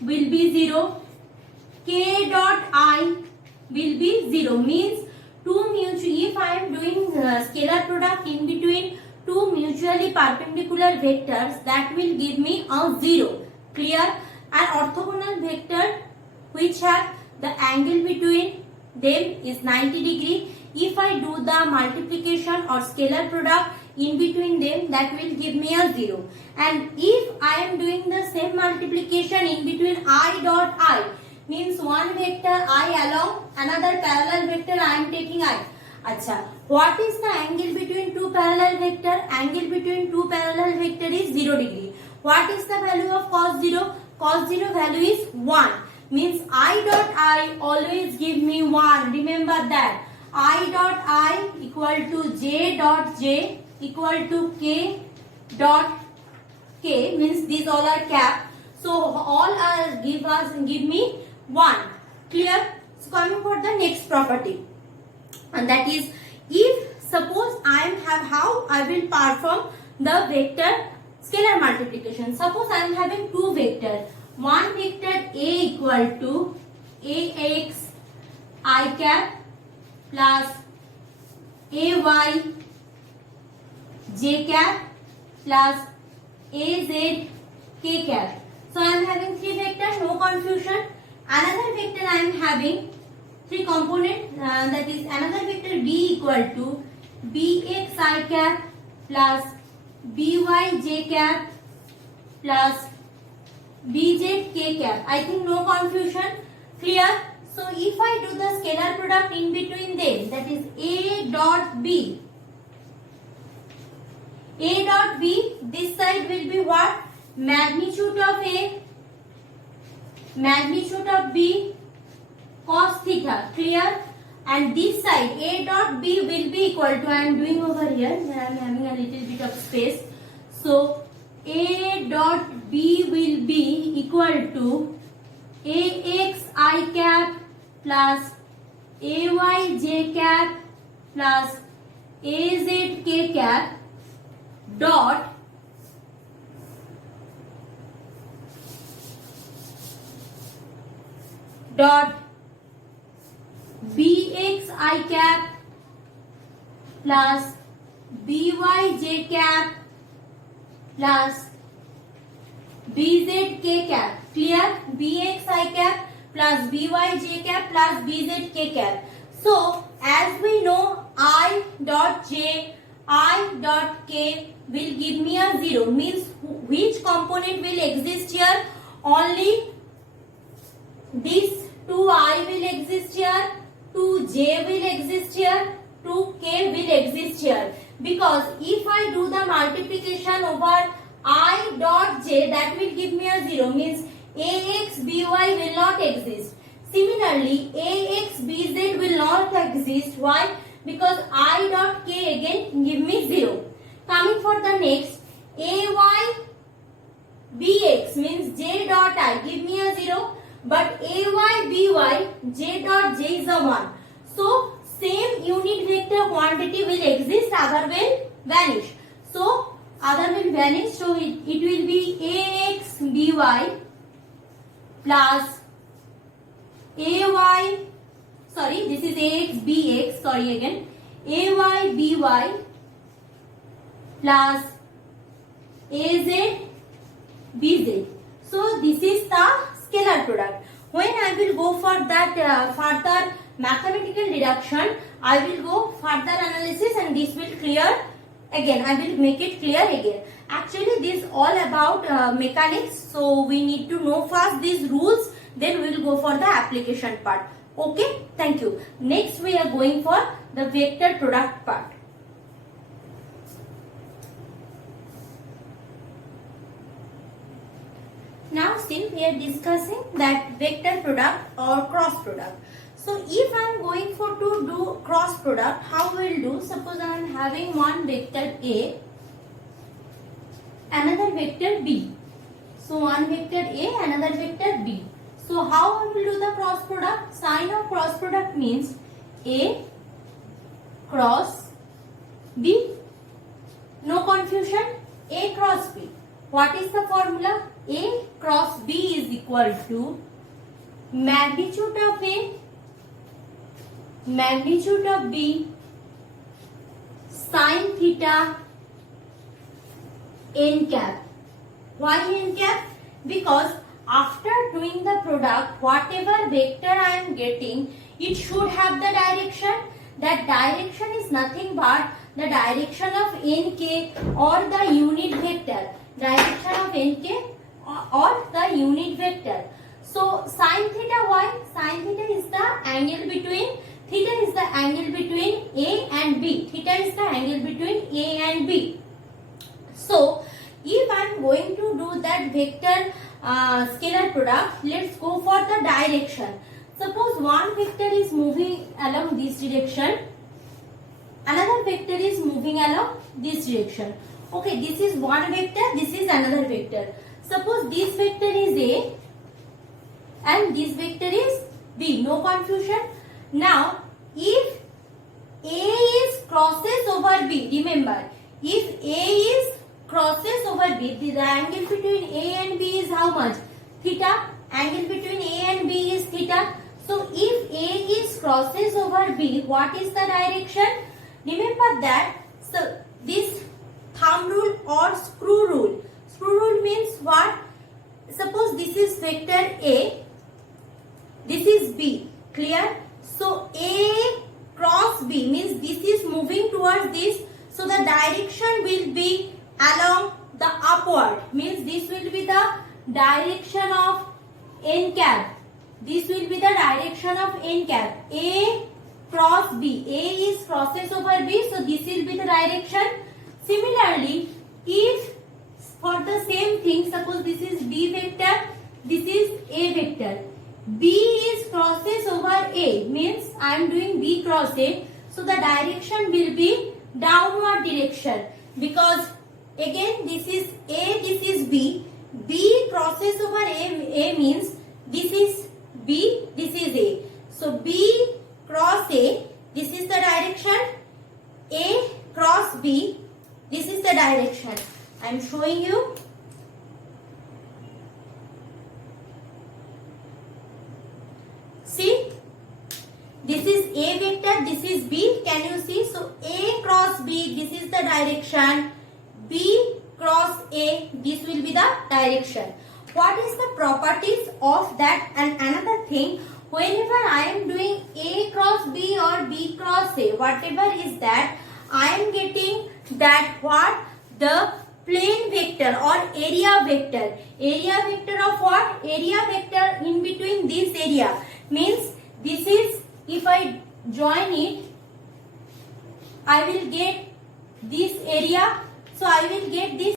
will be 0. K dot I will be 0. Means two mutual, if I am doing scalar product in between two mutually perpendicular vectors, that will give me a 0. Clear? An orthogonal vector which have the angle between them is 90 degree. If I do the multiplication or scalar product in between them, that will give me a 0. And if I am doing the same multiplication in between I dot I, means one vector I along another parallel vector I am taking I. Acha, what is the angle between two parallel vector? Angle between two parallel vector is 0 degree. What is the value of cos 0? Cos 0 value is 1. Means I dot I always give me 1. Remember that. I dot I equal to J dot J equal to K dot K, means these all are cap. So all are give me 1. Clear? So coming for the next property, and that is, if suppose I have how I will perform the vector scalar multiplication. Suppose I am having two vectors. One vector A equal to AX I cap plus AY J cap plus AZ K cap. So I am having three vectors, no confusion. Another vector I am having three component, that is another vector B equal to BX I cap plus BY J cap plus BZ K cap. I think no confusion. Clear? So if I do the scalar product in between them, that is A dot B. A dot B, this side will be what? Magnitude of A, magnitude of B, cos theta. Clear? And this side A dot B will be equal to, I am doing over here, I am having a little bit of space. So A dot B will be equal to AX I cap plus AY J cap plus AZ K cap dot BX I cap plus BY J cap plus BZ K cap. Clear? BX I cap plus BY J cap plus BZ K cap. So as we know, I dot J, I dot K will give me a 0. Means which component will exist here? Only this 2I will exist here, 2J will exist here, 2K will exist here. Because if I do the multiplication over I dot J, that will give me a 0. Means AX BY will not exist. Similarly, AX BZ will not exist. Why? Because I dot K again give me 0. Coming for the next, AY BX means J dot I give me a 0. But AY BY J dot J is a 1. So same unit vector quantity will exist, other will vanish. So other will vanish. So it will be AX BY plus AY, sorry, this is AX BX, sorry again, AY BY plus AZ BZ. So this is the scalar product. When I will go for that further mathematical deduction, I will go further analysis and this will clear again. I will make it clear again. Actually, this is all about mechanics. So we need to know first these rules. Then we will go for the application part. Okay, thank you. Next we are going for the vector product part. Now since we are discussing that vector product or cross product. So if I am going for to do cross product, how we will do? Suppose I am having one vector A, another vector B. So one vector A, another vector B. So how I will do the cross product? Sign of cross product means A cross B. No confusion. A cross B. What is the formula? A cross B is equal to magnitude of A, magnitude of B, sin theta n cap. Why n cap? Because after doing the product, whatever vector I am getting, it should have the direction. That direction is nothing but the direction of nk or the unit vector. Direction of nk or the unit vector. So sin theta, why? Sin theta is the angle between, theta is the angle between A and B. Theta is the angle between A and B. So if I am going to do that vector scalar product, let's go for the direction. Suppose one vector is moving along this direction, another vector is moving along this direction. Okay, this is one vector, this is another vector. Suppose this vector is A and this vector is B. No confusion. Now, if A is crosses over B, remember, if A is crosses over B, the angle between A and B is how much? Theta. Angle between A and B is theta. So, if A is crosses over B, what is the direction? Remember that, so this thumb rule or screw rule. Screw rule means what? Suppose this is vector A, this is B. Clear? So, A cross B means this is moving towards this. So, the direction will be along the upward. Means this will be the direction of n cap. This will be the direction of n cap. A cross B. A is crosses over B. So, this will be the direction. Similarly, if for the same thing, suppose this is B vector, this is A vector. B is crosses over A, means I am doing B cross A. So, the direction will be downward direction, because again this is A, this is B. B crosses over A means this is B, this is A. So, B cross A, this is the direction. A cross B, this is the direction. I am showing you. See, this is A vector, this is B. Can you see? So, A cross B, this is the direction. B cross A, this will be the direction. What is the properties of that? And another thing, whenever I am doing A cross B or B cross A, whatever is that, I am getting that what? The plane vector or area vector. Area vector of what? Area vector in between this area. Means this is, if I join it, I will get this area. So I will get this